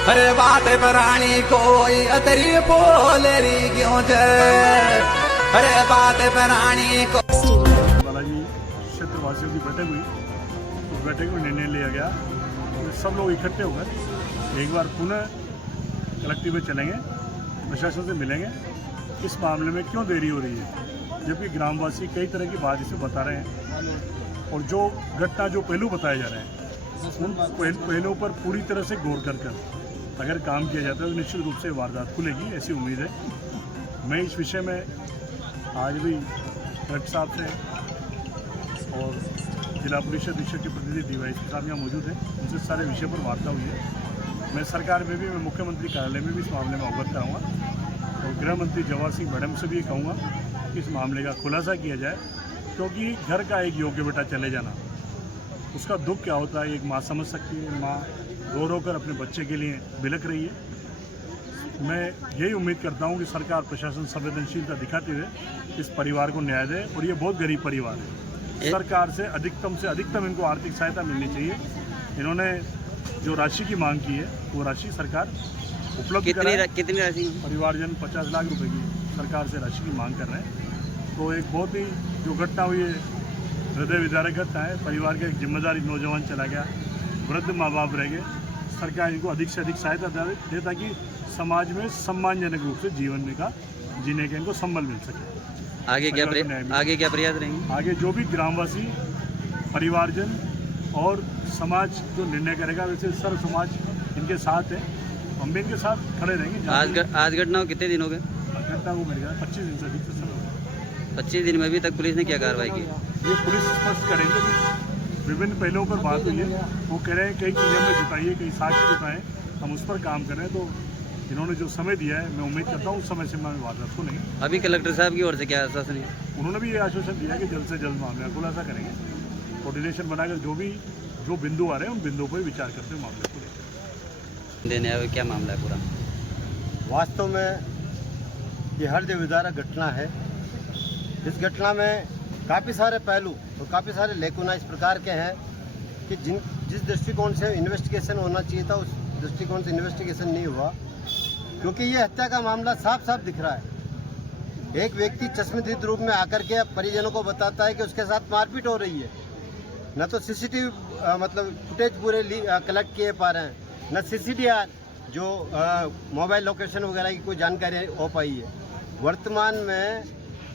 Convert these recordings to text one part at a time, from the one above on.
अरे बात प्राणी कोई अतरी बोलेरी क्यों छे। अरे बात प्राणी को बालाजी क्षेत्रवासियों की बैठक हुई। उस बैठक में निर्णय लिया गया कि सब लोग इकट्ठे होकर एक बार पुनः कलेक्टिव में चलेंगे, प्रशासन से मिलेंगे। इस मामले में क्यों देरी हो रही है, जबकि ग्रामवासी कई तरह की बात इसे बता रहे हैं और जो घटना जो पहलू बताए जा रहे हैं उन पहलुओं पर पूरी तरह से गौर कर अगर काम किया जाता है तो निश्चित रूप से वारदात खुलेगी, ऐसी उम्मीद है। मैं इस विषय में आज भी कलेक्टर साहब से और जिला पुलिस अधीक्षक के प्रतिनिधि डीवाईएसपी साहब यहाँ मौजूद हैं, उनसे सारे विषय पर वार्ता हुई है। मैं सरकार में भी, मैं मुख्यमंत्री कार्यालय में भी इस मामले में अवगत कराऊँगा और गृह मंत्री जवाहर सिंह मैडम से भी ये कहूँगा कि इस मामले का खुलासा किया जाए, क्योंकि घर का एक योग्य बेटा चले जाना, उसका दुख क्या होता है एक माँ समझ सकती है। माँ रो रो कर अपने बच्चे के लिए बिलख रही है। मैं यही उम्मीद करता हूँ कि सरकार प्रशासन संवेदनशीलता दिखाते हुए इस परिवार को न्याय दे, और ये बहुत गरीब परिवार है। सरकार से अधिकतम इनको आर्थिक सहायता मिलनी चाहिए। इन्होंने जो राशि की मांग की है वो राशि सरकार उपलब्ध कराए। कितनी राशि? परिवारजन 50 लाख रुपए की सरकार से राशि की मांग कर रहे हैं। तो एक बहुत ही जो घटना हुई है हृदय विदारक घटना है। परिवार का एक जिम्मेदारी नौजवान चला गया, वृद्ध माँ बाप रह गए। सरकार इनको अधिक से अधिक सहायता दे ताकि समाज में सम्मानजनक रूप से जीवन का जीने के इनको संबल मिल सके। आगे क्या प्रयास रहेंगे? आगे जो भी ग्रामवासी, परिवारजन और समाज जो निर्णय करेगा, वैसे सर्व समाज इनके साथ है, हम भी इनके साथ खड़े रहेंगे। आज घटना को कितने दिन हो गए? घटना को मेरे 25 दिन से अधिक से समय। 25 दिन में अभी तक पुलिस ने क्या कार्रवाई की? ये पुलिस स्पष्ट करेंगे। विभिन्न पहलुओं पर बात हुई है, वो कह रहे हैं कई चीज़ें हमें जुटाइए, कई साक्ष्य जुटाएं, हम उस पर काम कर रहे हैं। तो इन्होंने जो समय दिया है, मैं उम्मीद करता हूँ उस समय सीमा में वारदात को नहीं। अभी कलेक्टर साहब की ओर से क्या आश्वासन है? उन्होंने भी ये आश्वासन दिया कि जल्द से जल्द मामले का खुलासा करेंगे। कोऑर्डिनेशन बनाकर जो बिंदु आ रहे हैं उन बिंदुओं पर विचार करते हुए मामले को लेकर देने आए। क्या मामला है पूरा? वास्तव में ये हृदय विदारक घटना है। इस घटना में काफ़ी सारे पहलू और काफ़ी सारे लेकुना इस प्रकार के हैं कि जिस दृष्टिकोण से इन्वेस्टिगेशन होना चाहिए था, उस दृष्टिकोण से इन्वेस्टिगेशन नहीं हुआ, क्योंकि ये हत्या का मामला साफ साफ दिख रहा है। एक व्यक्ति चश्मदीद रूप में आकर के परिजनों को बताता है कि उसके साथ मारपीट हो रही है। न तो सीसीटीवी मतलब फुटेज पूरे कलेक्ट किए पा रहे हैं, न सीसीटीआर जो मोबाइल लोकेशन वगैरह की कोई जानकारी हो पाई है। वर्तमान में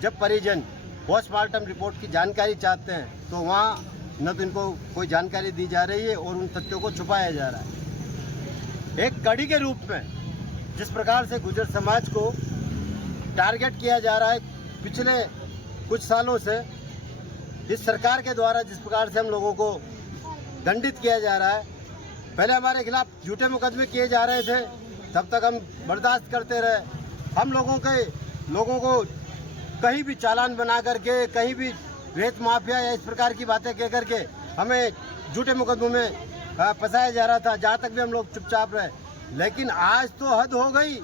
जब परिजन पोस्टमार्टम रिपोर्ट की जानकारी चाहते हैं तो वहाँ न तो इनको कोई जानकारी दी जा रही है और उन तथ्यों को छुपाया जा रहा है। एक कड़ी के रूप में जिस प्रकार से गुर्जर समाज को टारगेट किया जा रहा है पिछले कुछ सालों से, इस सरकार के द्वारा जिस प्रकार से हम लोगों को दंडित किया जा रहा है। पहले हमारे खिलाफ झूठे मुकदमे किए जा रहे थे, तब तक हम बर्दाश्त करते रहे। हम लोगों को कहीं भी चालान बना करके, कहीं भी रेत माफिया या इस प्रकार की बातें कह करके हमें झूठे मुकदमों में फंसाया जा रहा था, जहाँ तक भी हम लोग चुपचाप रहे। लेकिन आज तो हद हो गई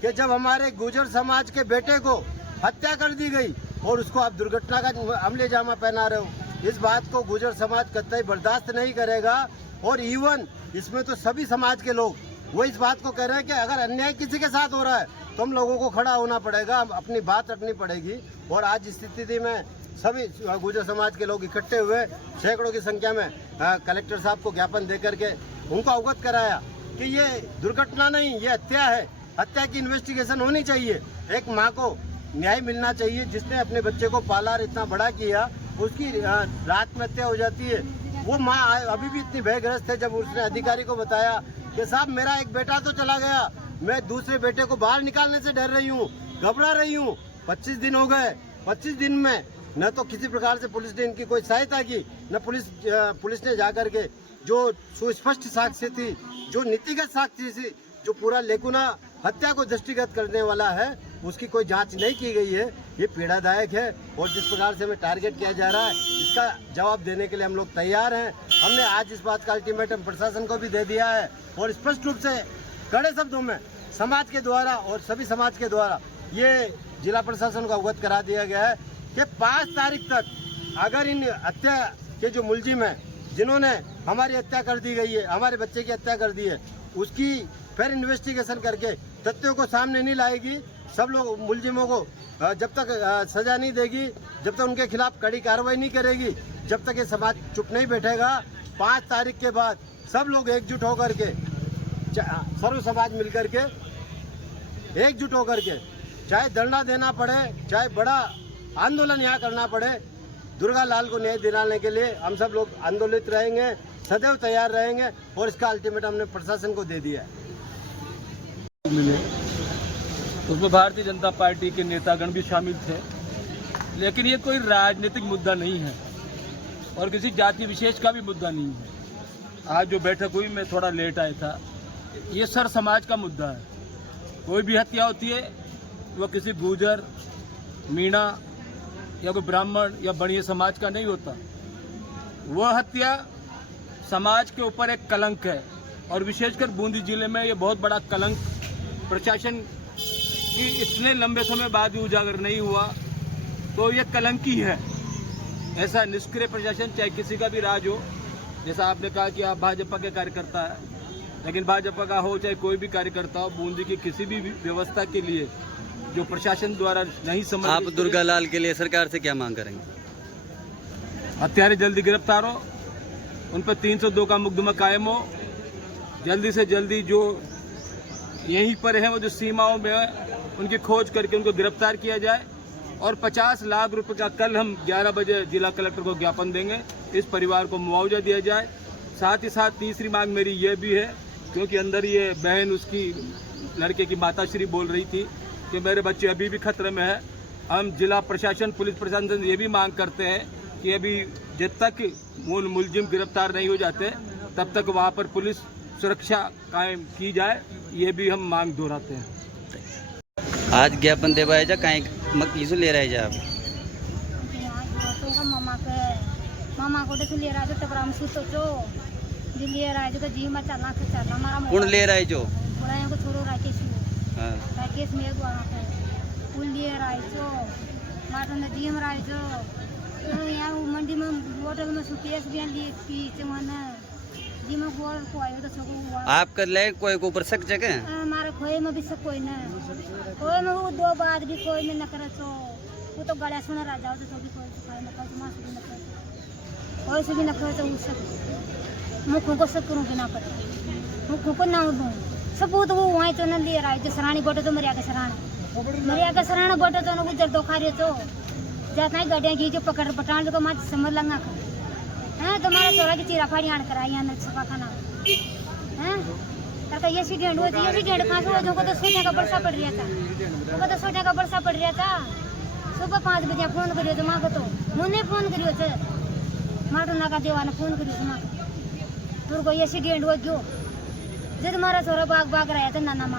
कि जब हमारे गुर्जर समाज के बेटे को हत्या कर दी गई और उसको आप दुर्घटना का अमले जामा पहना रहे हो। इस बात को गुर्जर समाज कतई बर्दाश्त नहीं करेगा। और इवन इसमें तो सभी समाज के लोग वो इस बात को कह रहे हैं कि अगर अन्याय किसी के साथ हो रहा है तो हम लोगों को खड़ा होना पड़ेगा, अपनी बात रखनी पड़ेगी। और आज इस स्थिति में सभी गुर्जर समाज के लोग इकट्ठे हुए सैकड़ों की संख्या में कलेक्टर साहब को ज्ञापन दे करके उनको अवगत कराया कि ये दुर्घटना नहीं, ये हत्या है। हत्या की इन्वेस्टिगेशन होनी चाहिए। एक माँ को न्याय मिलना चाहिए, जिसने अपने बच्चे को पाला और इतना बड़ा किया, उसकी रात में हत्या हो जाती है। वो माँ अभी भी इतनी भयग्रस्त है। जब उसने अधिकारी को बताया कि साहब मेरा एक बेटा तो चला गया, मैं दूसरे बेटे को बाहर निकालने से डर रही हूँ, घबरा रही हूँ। 25 दिन हो गए। 25 दिन में न तो किसी प्रकार से पुलिस ने इनकी कोई सहायता की, न पुलिस ने जाकर के जो सुस्पष्ट साक्ष्य थी, जो नीतिगत साक्ष्य थी, जो पूरा लेकुना हत्या को दृष्टिगत करने वाला है, उसकी कोई जांच नहीं की गई है। ये पीड़ादायक है। और जिस प्रकार से हमें टारगेट किया जा रहा है, इसका जवाब देने के लिए हम लोग तैयार हैं। हमने आज इस बात का अल्टीमेटम प्रशासन को भी दे दिया है और स्पष्ट रूप से कड़े शब्दों में समाज के द्वारा और सभी समाज के द्वारा ये जिला प्रशासन को अवगत करा दिया गया है कि 5 तारीख तक अगर इन हत्या के जो मुलजिम हैं, जिन्होंने हमारी हत्या कर दी गई है, हमारे बच्चे की हत्या कर दी है, उसकी फिर इन्वेस्टिगेशन करके तथ्यों को सामने नहीं लाएगी, सब लोग मुलजिमों को जब तक सजा नहीं देगी, जब तक उनके खिलाफ कड़ी कार्रवाई नहीं करेगी, जब तक ये समाज चुप नहीं बैठेगा, 5 तारीख के बाद सब लोग एकजुट होकर के, सर्व समाज मिलकर के एकजुट होकर के, चाहे धरना देना पड़े, चाहे बड़ा आंदोलन यहाँ करना पड़े, दुर्गा लाल को न्याय दिलाने के लिए हम सब लोग आंदोलित रहेंगे, सदैव तैयार रहेंगे और इसका अल्टीमेटम हमने प्रशासन को दे दिया है। उसमें भारतीय जनता पार्टी के नेतागण भी शामिल थे, लेकिन ये कोई राजनीतिक मुद्दा नहीं है और किसी जाति विशेष का भी मुद्दा नहीं है। आज जो बैठक हुई, मैं थोड़ा लेट आया था, ये सर समाज का मुद्दा है। कोई भी हत्या होती है वो किसी गुर्जर, मीणा या कोई ब्राह्मण या बनिए समाज का नहीं होता। वह हत्या समाज के ऊपर एक कलंक है और विशेषकर बूंदी जिले में ये बहुत बड़ा कलंक प्रशासन की इतने लंबे समय बाद भी उजागर नहीं हुआ, तो ये कलंकी है। ऐसा निष्क्रिय प्रशासन चाहे किसी का भी राज हो, जैसा आपने कहा कि आप भाजपा के कार्यकर्ता है, लेकिन भाजपा का हो चाहे कोई भी कार्यकर्ता हो, बूंदी की किसी भी व्यवस्था के लिए जो प्रशासन द्वारा नहीं समझ, आप दुर्गा लाल के लिए सरकार से क्या मांग करेंगे? हत्यारे जल्दी गिरफ्तार हो, उन पर 302 का मुकदमा कायम हो, जल्दी से जल्दी जो यहीं पर है वो जो सीमाओं में है उनकी खोज करके उनको गिरफ्तार किया जाए और 50 लाख रुपए का कल हम 11 बजे जिला कलेक्टर को ज्ञापन देंगे, इस परिवार को मुआवजा दिया जाए। साथ ही साथ तीसरी मांग मेरी ये भी है, क्योंकि अंदर ये बहन उसकी लड़के की माताश्री बोल रही थी कि मेरे बच्चे अभी भी खतरे में है। हम जिला प्रशासन, पुलिस प्रशासन से ये भी मांग करते हैं कि अभी जब तक मूल मुलजिम गिरफ्तार नहीं हो जाते तब तक वहाँ पर पुलिस सुरक्षा कायम की जाए, ये भी हम मांग दोहराते हैं। आज ज्ञापन देवाया जा कहीं मकलीसु ले रहे जा आप? मामा को ले रहा है तो हम सोचो ले रहा है तो जी में चलना तो चलना हमारा कौन ले रहा है जो बोला को छोड़ो राकेश हाँ। राकेश में फूल लिए रहा है जो माटो ने जी में रहा है जो यहाँ मंडी में होटल में सुपेश भी लिए की चमन जी में बोल को आयो तो सको हुआ आप कर ले कोई को ऊपर शक जगह हमारे खोए में भी सब कोई ना खोए में वो 2 बात भी कोई में न करे तो वो तो गला सुना रह जाओ तो भी कोई खाए न करे मांस भी न करे कोई से भी न करे तो वो सब मुखों को सब करूँ बिना पड़े मुखों को ना दूँ सबूत वो वहीं तो न ले रहा है जो सरानी बोटे तो मरिया के सराना बोटे तो न गुजर दो खा रहे तो जाता है गड्ढियाँ घी जो पकड़ पटान को माँ समझ लगा हैं तुम्हारा चोरा की चीरा फाड़ी आन कराई यहाँ छपा खाना हैं तरका ये सी डेढ़ होती है डेढ़ कहाँ से को तो सोने का बरसा पड़ रहा था वो तो सोने का बरसा पड़ रहा था सुबह 5 बजे फोन करियो तो माँ को तो मुझे फोन करियो थे माटो नाका देवा ने फोन करियो तो माँ तुर को ये सी डेढ़ हो क्यों जो तुम्हारा चोरा भाग रहा था नाना मामा